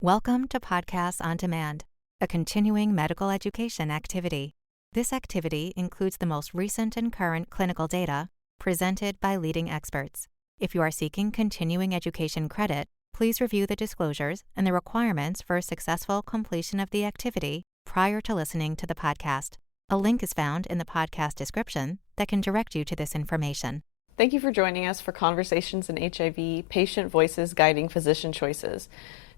Welcome to Podcasts on Demand, a continuing medical education activity. This activity includes the most recent and current clinical data presented by leading experts. If you are seeking continuing education credit, please review the disclosures and the requirements for successful completion of the activity prior to listening to the podcast. A link is found in the podcast description that can direct you to this information. Thank you for joining us for Conversations in HIV, Patient Voices Guiding Physician Choices.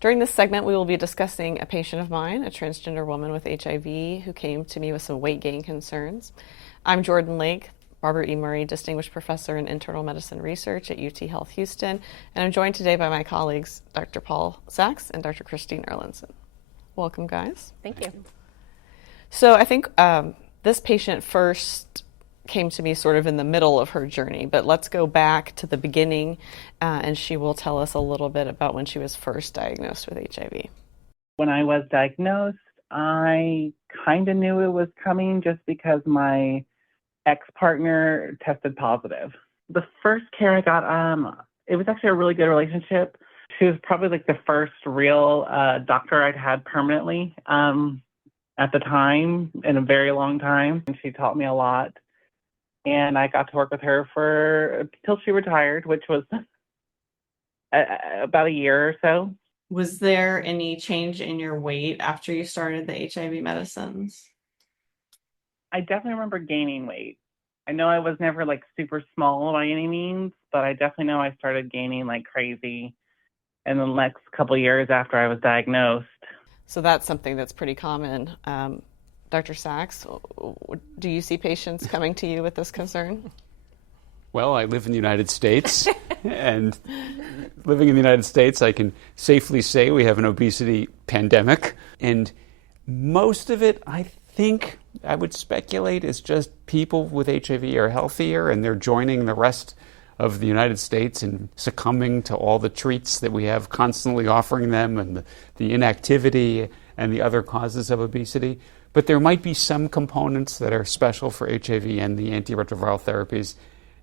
During this segment, we will be discussing a patient of mine, a transgender woman with HIV, who came to me with some weight gain concerns. I'm Jordan Lake, Barbara E. Murray Distinguished Professor in Internal Medicine Research at UT Health Houston, and I'm joined today by my colleagues, Dr. Paul Sachs and Dr. Christine Erlandson. Welcome, guys. Thank you. So I think this patient first came to me sort of in the middle of her journey, but let's go back to the beginning, and she will tell us a little bit about when she was first diagnosed with HIV. When I was diagnosed, I kind of knew it was coming just because my ex-partner tested positive. The first care I got, it was actually a really good relationship. She was probably like the first real doctor I'd had permanently at the time in a very long time, and she taught me a lot. And I got to work with her till she retired, which was about a year or so. Was there any change in your weight after you started the HIV medicines? I definitely remember gaining weight. I know I was never like super small by any means, but I definitely know I started gaining like crazy in the next couple of years after I was diagnosed. So that's something that's pretty common. Dr. Sachs, do you see patients coming to you with this concern? Well, I live in the United States, and living in the United States, I can safely say we have an obesity pandemic. And most of it, I think, I would speculate, is just people with HIV are healthier, and they're joining the rest of the United States and succumbing to all the treats that we have constantly offering them, and the inactivity and the other causes of obesity. But there might be some components that are special for HIV and the antiretroviral therapies.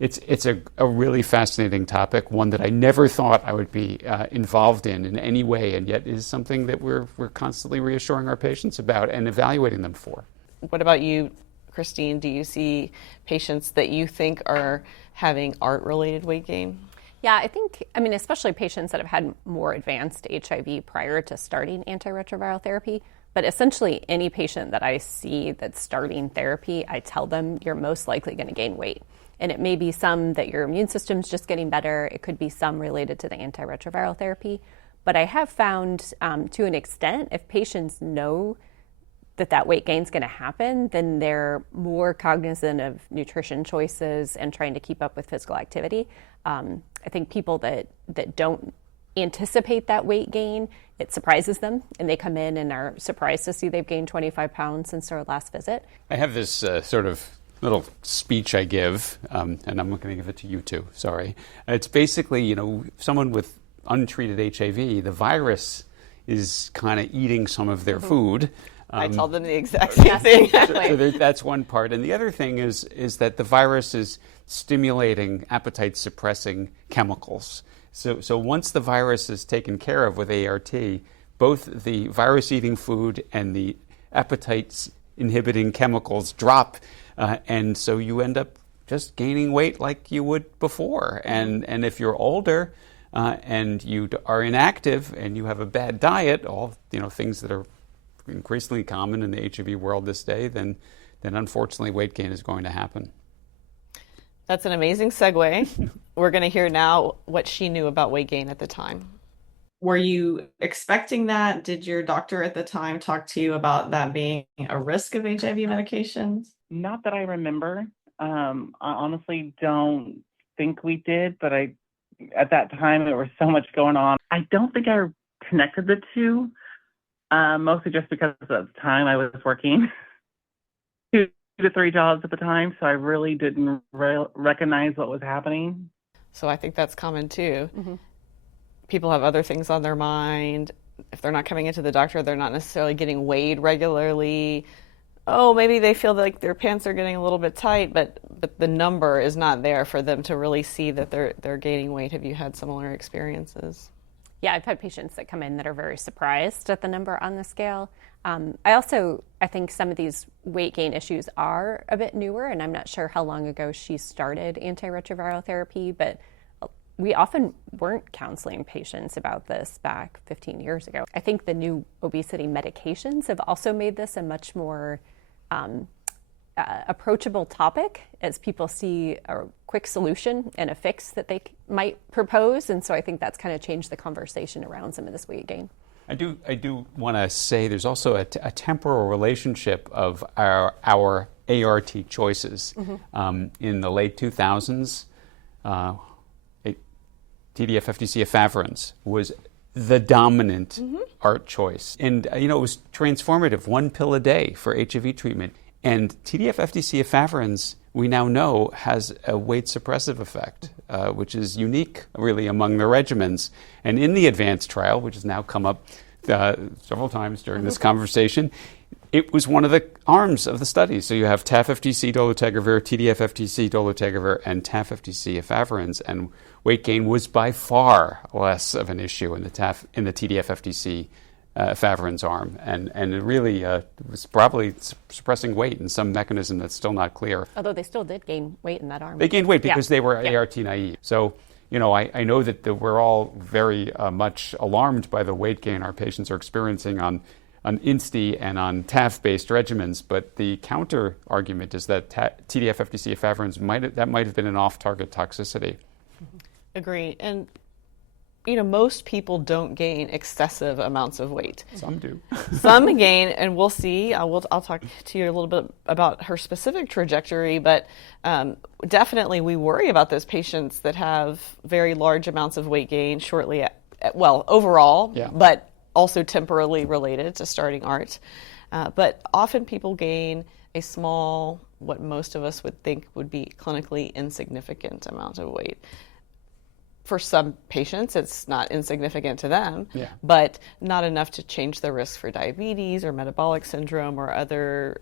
It's a really fascinating topic, one that I never thought I would be involved in any way, and yet is something that we're constantly reassuring our patients about and evaluating them for. What about you, Christine? Do you see patients that you think are having ART-related weight gain? Yeah, I mean, especially patients that have had more advanced HIV prior to starting antiretroviral therapy. But essentially, any patient that I see that's starting therapy, I tell them you're most likely going to gain weight. And it may be some that your immune system's just getting better. It could be some related to the antiretroviral therapy. But I have found, to an extent, if patients know that weight gain is going to happen, then they're more cognizant of nutrition choices and trying to keep up with physical activity. I think people that don't anticipate that weight gain, it surprises them, and they come in and are surprised to see they've gained 25 pounds since their last visit. I have this sort of little speech I give, and I'm going to give it to you too, sorry. It's basically, someone with untreated HIV, the virus is kind of eating some of their food. I tell them the exact same thing. So that's one part. And the other thing is that the virus is stimulating appetite-suppressing chemicals. So once the virus is taken care of with ART, both the virus-eating food and the appetite-inhibiting chemicals drop, and so you end up just gaining weight like you would before. And if you're older and you are inactive and you have a bad diet, all things that are increasingly common in the HIV world this day, then unfortunately weight gain is going to happen. That's an amazing segue. We're going to hear now what she knew about weight gain at the time. Were you expecting that? Did your doctor at the time talk to you about that being a risk of HIV medications? Not that I remember. I honestly don't think we did, but at that time there was so much going on. I don't think I connected the two, mostly just because at the time I was working 2 to 3 jobs at the time, so I really didn't recognize what was happening. So I think that's common too. Mm-hmm. People have other things on their mind. If they're not coming into the doctor, they're not necessarily getting weighed regularly. Oh, maybe they feel like their pants are getting a little bit tight, but the number is not there for them to really see that they're gaining weight. Have you had similar experiences? Yeah, I've had patients that come in that are very surprised at the number on the scale. I think some of these weight gain issues are a bit newer, and I'm not sure how long ago she started antiretroviral therapy, but we often weren't counseling patients about this back 15 years ago. I think the new obesity medications have also made this a much more approachable topic as people see a quick solution and a fix that they might propose. And so I think that's kind of changed the conversation around some of this weight gain. I do want to say there's also a temporal relationship of our ART choices. In the late 2000s, TDF-FTC efavirenz was the dominant ART choice. And, it was transformative, 1 pill a day for HIV treatment. And TDF-FTC efavirenz, we now know, has a weight suppressive effect, which is unique, really, among the regimens. And in the advanced trial, which has now come up several times during this conversation, it was one of the arms of the study. So you have TAF-FTC dolutegravir, TDF-FTC dolutegravir, and TAF-FTC efavirenz. And weight gain was by far less of an issue in the TDF-FTC efavirenz arm, and it really was probably suppressing weight in some mechanism that's still not clear. Although they still did gain weight in that arm. They gained weight because they were ART naive. So, I know that we're all very much alarmed by the weight gain our patients are experiencing on INSTI and on TAF-based regimens, but the counter argument is that TDF-FTC efavirenz might have been an off-target toxicity. Agree. And most people don't gain excessive amounts of weight. Some do. Some gain, and we'll see. I'll talk to you a little bit about her specific trajectory, but definitely we worry about those patients that have very large amounts of weight gain shortly, overall, but also temporally related to starting ART. But often people gain a small, what most of us would think would be clinically insignificant amount of weight. For some patients, it's not insignificant to them, but not enough to change their risk for diabetes or metabolic syndrome or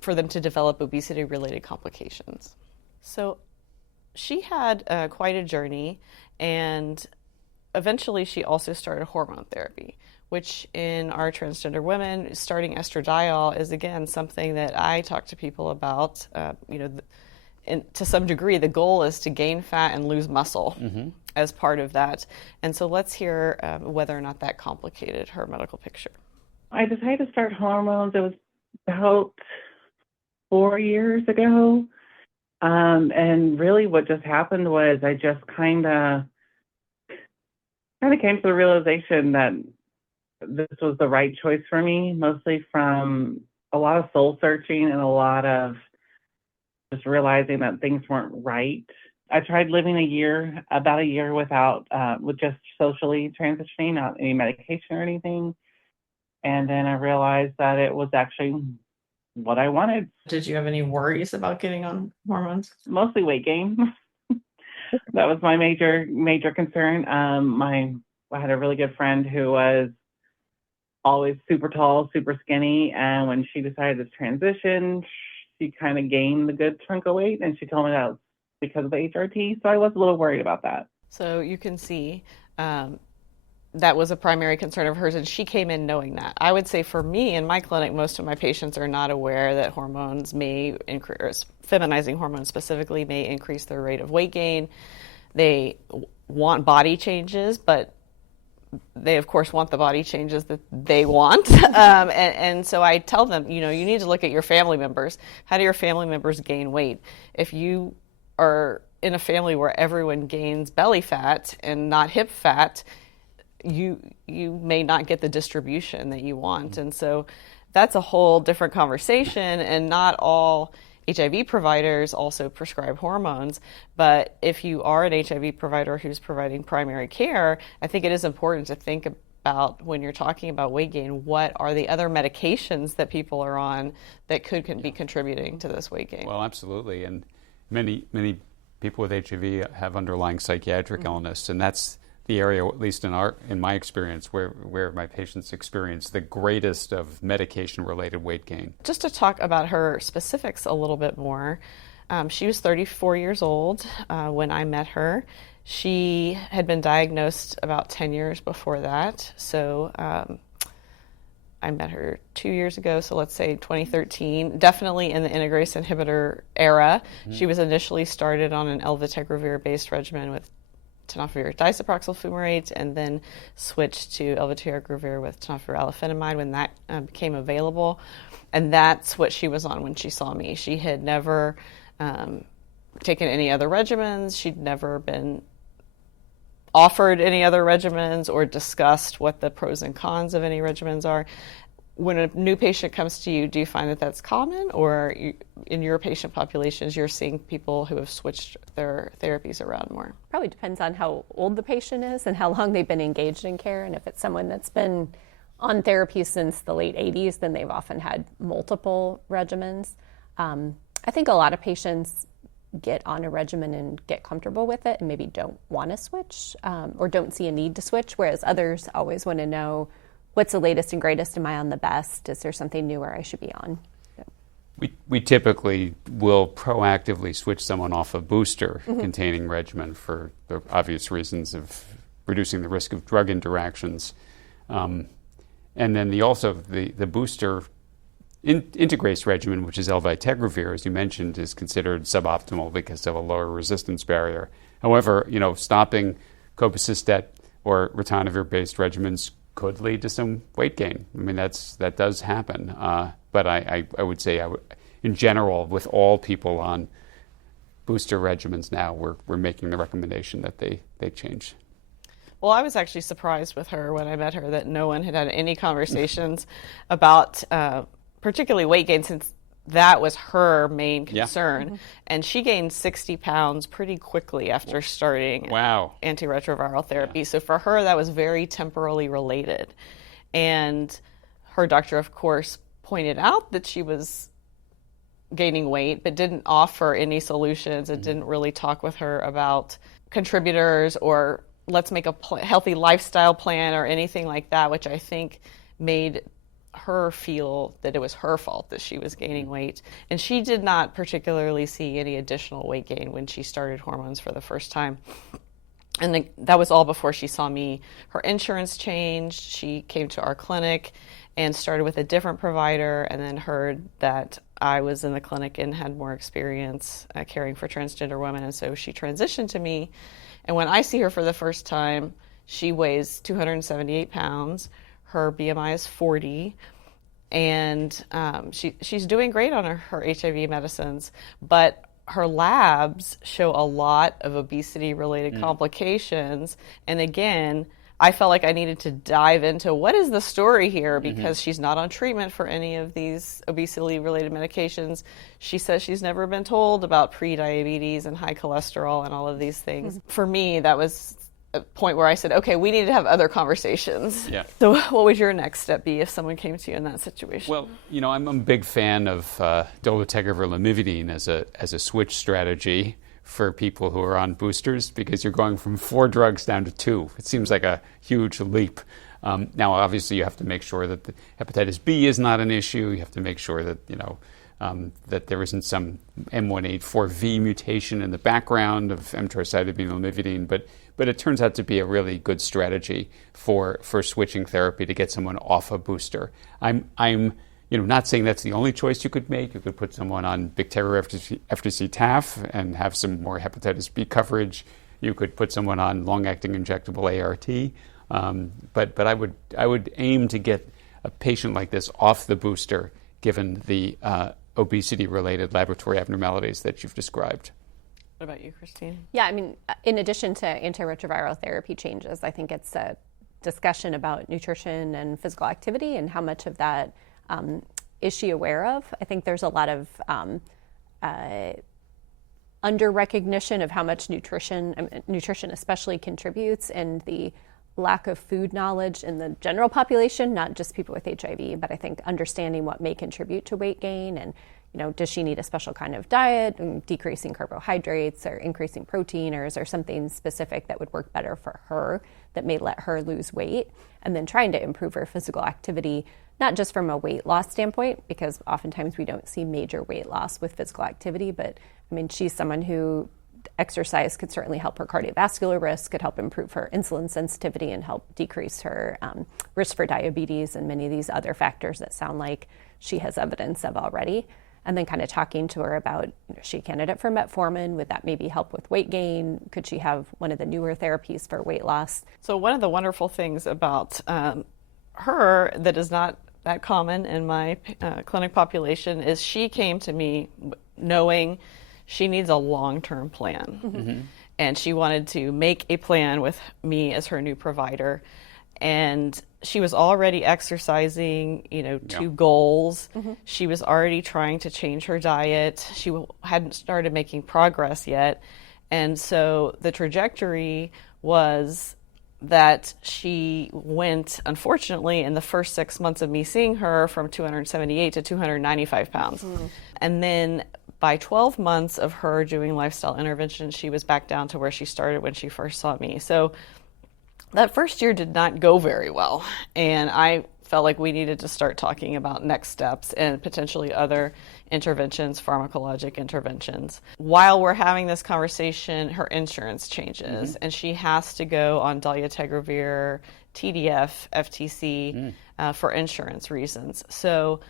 for them to develop obesity-related complications. So she had quite a journey, and eventually she also started hormone therapy, which in our transgender women, starting estradiol is, again, something that I talk to people about. And to some degree, the goal is to gain fat and lose muscle as part of that. And so let's hear whether or not that complicated her medical picture. I decided to start hormones. It was about 4 years ago. And really what just happened was I just kind of came to the realization that this was the right choice for me, mostly from a lot of soul searching and a lot of just realizing that things weren't right. I tried living about a year without, with just socially transitioning, not any medication or anything. And then I realized that it was actually what I wanted. Did you have any worries about getting on hormones? Mostly weight gain. That was my major concern. I had a really good friend who was always super tall, super skinny. And when she decided to transition, she kind of gained the good chunk of weight, and she told me that was because of the HRT. So I was a little worried about that. So you can see that was a primary concern of hers, and she came in knowing that. I would say for me in my clinic, most of my patients are not aware that hormones may increase, feminizing hormones specifically may increase their rate of weight gain. They want body changes, but they, of course, want the body changes that they want. And so I tell them, you need to look at your family members. How do your family members gain weight? If you are in a family where everyone gains belly fat and not hip fat, you may not get the distribution that you want. And so that's a whole different conversation, and not all HIV providers also prescribe hormones, but if you are an HIV provider who's providing primary care, I think it is important to think about, when you're talking about weight gain, what are the other medications that people are on that could be contributing to this weight gain? Well, absolutely, and many people with HIV have underlying psychiatric illness, and that's the area, at least in my experience, where my patients experience the greatest of medication-related weight gain. Just to talk about her specifics a little bit more, she was 34 years old when I met her, She had been diagnosed about 10 years before that. So I met her 2 years ago, so let's say 2013, definitely in the integrase inhibitor era. She was initially started on an elvitegravir-based regimen with tenofovir disoproxil fumarate, and then switched to elvitegravir with tenofovir alafenamide when that became available. And that's what she was on when she saw me. She had never taken any other regimens. She'd never been offered any other regimens or discussed what the pros and cons of any regimens are. When a new patient comes to you, do you find that that's common, or in your patient populations, you're seeing people who have switched their therapies around more? Probably depends on how old the patient is and how long they've been engaged in care. And if it's someone that's been on therapy since the late 80s, then they've often had multiple regimens. I think a lot of patients get on a regimen and get comfortable with it and maybe don't want to switch or don't see a need to switch, whereas others always want to know, what's the latest and greatest? Am I on the best? Is there something newer I should be on? We typically will proactively switch someone off a booster containing regimen for the obvious reasons of reducing the risk of drug interactions. And then the booster integrase regimen, which is elvitegravir, as you mentioned, is considered suboptimal because of a lower resistance barrier. However, stopping cobicistat or ritonavir-based regimens could lead to some weight gain. I mean, that does happen. But I would say, in general, with all people on booster regimens now, we're making the recommendation that they change. Well, I was actually surprised with her when I met her that no one had had any conversations about particularly weight gain, since that was her main concern. And she gained 60 pounds pretty quickly after starting antiretroviral therapy. So for her, that was very temporally related. And her doctor, of course, pointed out that she was gaining weight, but didn't offer any solutions and didn't really talk with her about contributors or let's make a healthy lifestyle plan or anything like that, which I think made her feel that it was her fault that she was gaining weight. And she did not particularly see any additional weight gain when she started hormones for the first time. And that was all before she saw me. Her insurance changed. She came to our clinic and started with a different provider, and then heard that I was in the clinic and had more experience caring for transgender women. And so she transitioned to me. And when I see her for the first time, she weighs 278 pounds. Her BMI is 40, and she's doing great on her HIV medicines, but her labs show a lot of obesity-related complications. And again, I felt like I needed to dive into what is the story here, because she's not on treatment for any of these obesity-related medications. She says she's never been told about pre-diabetes and high cholesterol and all of these things. For me, that was a point where I said, okay, we need to have other conversations. Yeah. So what would your next step be if someone came to you in that situation? Well, I'm a big fan of dolutegravir lamivudine as a switch strategy for people who are on boosters, because you're going from 4 drugs down to 2. It seems like a huge leap. Now, obviously, you have to make sure that the hepatitis B is not an issue. You have to make sure that, that there isn't some M184V mutation in the background of emtricitabine lamivudine. But it turns out to be a really good strategy for switching therapy to get someone off a booster. I'm not saying that's the only choice you could make. You could put someone on bacteriorefuge FTC-TAF and have some more hepatitis B coverage. You could put someone on long-acting injectable ART. But I would aim to get a patient like this off the booster, given the obesity-related laboratory abnormalities that you've described. What about you, Christine? Yeah, I mean, in addition to antiretroviral therapy changes, I think it's a discussion about nutrition and physical activity and how much of that is she aware of. I think there's a lot of under recognition of how much nutrition especially contributes, and the lack of food knowledge in the general population, not just people with HIV, but I think understanding what may contribute to weight gain, and does she need a special kind of diet, decreasing carbohydrates or increasing protein, or is there something specific that would work better for her that may let her lose weight? And then trying to improve her physical activity, not just from a weight loss standpoint, because oftentimes we don't see major weight loss with physical activity, but I mean, she's someone who exercise could certainly help her cardiovascular risk, could help improve her insulin sensitivity and help decrease her risk for diabetes and many of these other factors that sound like she has evidence of already. And then kind of talking to her about, is she a candidate for metformin? Would that maybe help with weight gain? Could she have one of the newer therapies for weight loss? So one of the wonderful things about her that is not that common in my clinic population is she came to me knowing she needs a long-term plan. Mm-hmm. And she wanted to make a plan with me as her new provider. And she was already exercising, to goals. Mm-hmm. She was already trying to change her diet. She hadn't started making progress yet. And so the trajectory was that she went, unfortunately, in the first 6 months of me seeing her from 278 to 295 pounds. Mm. And then by 12 months of her doing lifestyle intervention, she was back down to where she started when she first saw me. So that first year did not go very well. And I felt like we needed to start talking about next steps and potentially other interventions, pharmacologic interventions. While we're having this conversation, her insurance changes, and she has to go on dolutegravir, TDF, FTC for insurance reasons. So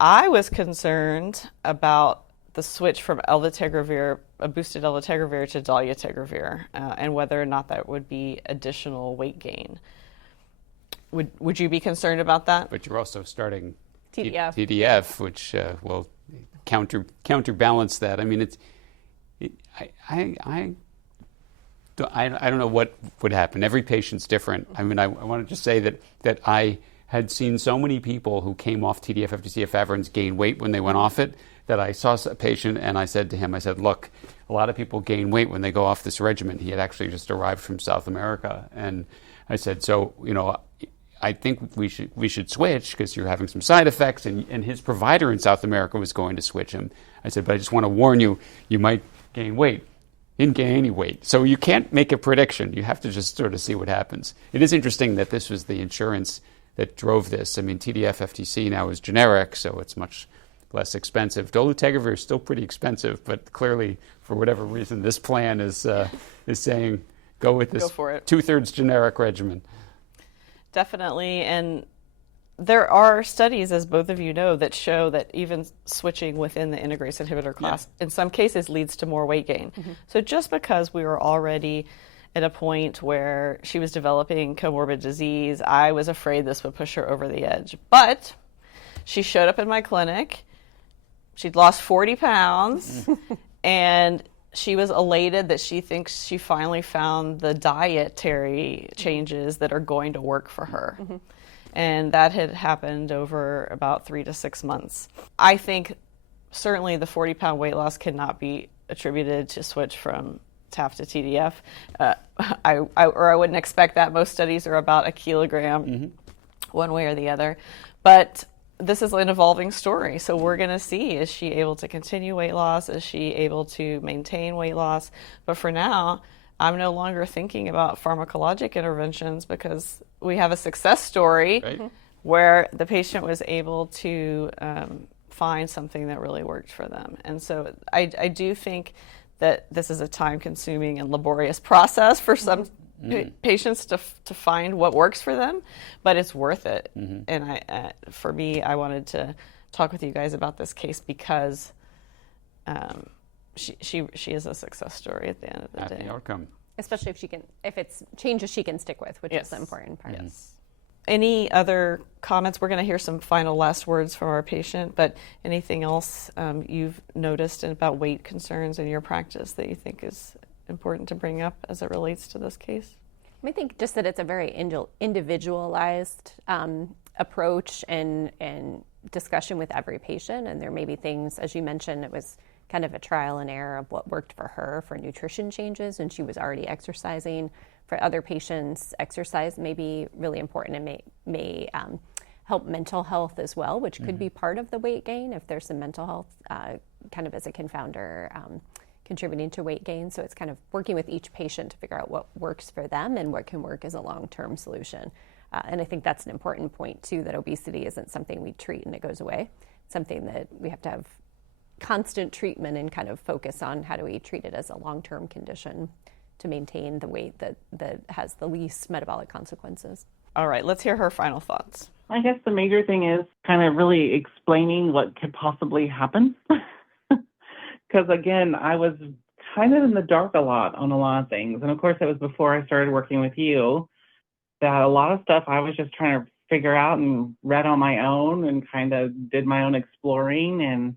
I was concerned about the switch from elvitegravir, a boosted elvitegravir, to dolutegravir, and whether or not that would be additional weight gain. Would you be concerned about that? But you're also starting TDF, which will counterbalance that. I mean, I don't know what would happen. Every patient's different. I mean, I want to just say that I had seen so many people who came off TDF, FTC, efavirenz gain weight when they went off it, that I saw a patient and I said to him, look, a lot of people gain weight when they go off this regimen. He had actually just arrived from South America. And I said, so, I think we should switch because you're having some side effects, and his provider in South America was going to switch him. I said, but I just want to warn you, you might gain weight. He didn't gain any weight. So you can't make a prediction. You have to just sort of see what happens. It is interesting that this was the insurance that drove this. I mean, TDF, FTC now is generic, so it's much less expensive. Dolutegravir is still pretty expensive, but clearly, for whatever reason, this plan is saying go with this 2/3 generic regimen. Definitely, and there are studies, as both of you know, that show that even switching within the integrase inhibitor class, in some cases, leads to more weight gain. Mm-hmm. So just because we were already at a point where she was developing comorbid disease, I was afraid this would push her over the edge. But she showed up in my clinic. She'd lost 40 pounds, and she was elated that she thinks she finally found the dietary changes that are going to work for her. Mm-hmm. And that had happened over about 3 to 6 months. I think certainly the 40-pound weight loss cannot be attributed to switch from TAF to TDF. I wouldn't expect that. Most studies are about a kilogram, one way or the other. But this is an evolving story, so we're going to see, is she able to continue weight loss? Is she able to maintain weight loss? But for now, I'm no longer thinking about pharmacologic interventions because we have a success story where the patient was able to find something that really worked for them. And so I do think that this is a time-consuming and laborious process for some patients to find what works for them, but it's worth it. And for me, I wanted to talk with you guys about this case because she is a success story at the end of the day. Happy outcome. Especially if it's changes she can stick with, which is the important part. Yes. Any other comments? We're going to hear some final last words from our patient, but anything else you've noticed about weight concerns in your practice that you think is important to bring up as it relates to this case? I think just that it's a very individualized approach and discussion with every patient, and there may be things, as you mentioned, it was kind of a trial and error of what worked for her for nutrition changes, and she was already exercising. For other patients, exercise may be really important and may help mental health as well, which could be part of the weight gain if there's some mental health kind of as a confounder contributing to weight gain. So it's kind of working with each patient to figure out what works for them and what can work as a long-term solution. And I think that's an important point too, that obesity isn't something we treat and it goes away. It's something that we have to have constant treatment and kind of focus on how do we treat it as a long-term condition to maintain the weight that has the least metabolic consequences. All right, let's hear her final thoughts. I guess the major thing is kind of really explaining what could possibly happen. Because again, I was kind of in the dark a lot on a lot of things. And of course, it was before I started working with you that a lot of stuff I was just trying to figure out and read on my own and kind of did my own exploring and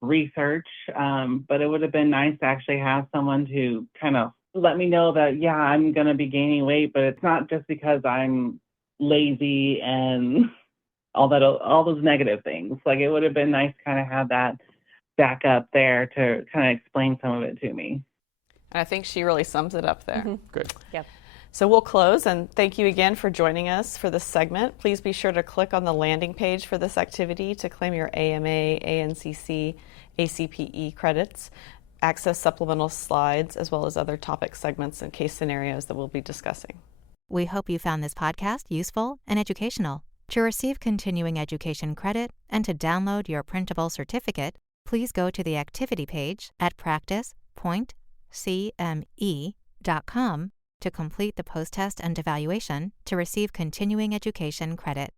research. But it would have been nice to actually have someone to kind of let me know that, yeah, I'm going to be gaining weight, but it's not just because I'm lazy and all those negative things. Like, it would have been nice to kind of have that back up there to kind of explain some of it to me. I think she really sums it up there. Mm-hmm. Good. Yep. So we'll close, and thank you again for joining us for this segment. Please be sure to click on the landing page for this activity to claim your AMA, ANCC, ACPE credits, access supplemental slides, as well as other topic segments and case scenarios that we'll be discussing. We hope you found this podcast useful and educational. To receive continuing education credit and to download your printable certificate, please go to the activity page at practice.cme.com to complete the post-test and evaluation to receive continuing education credit.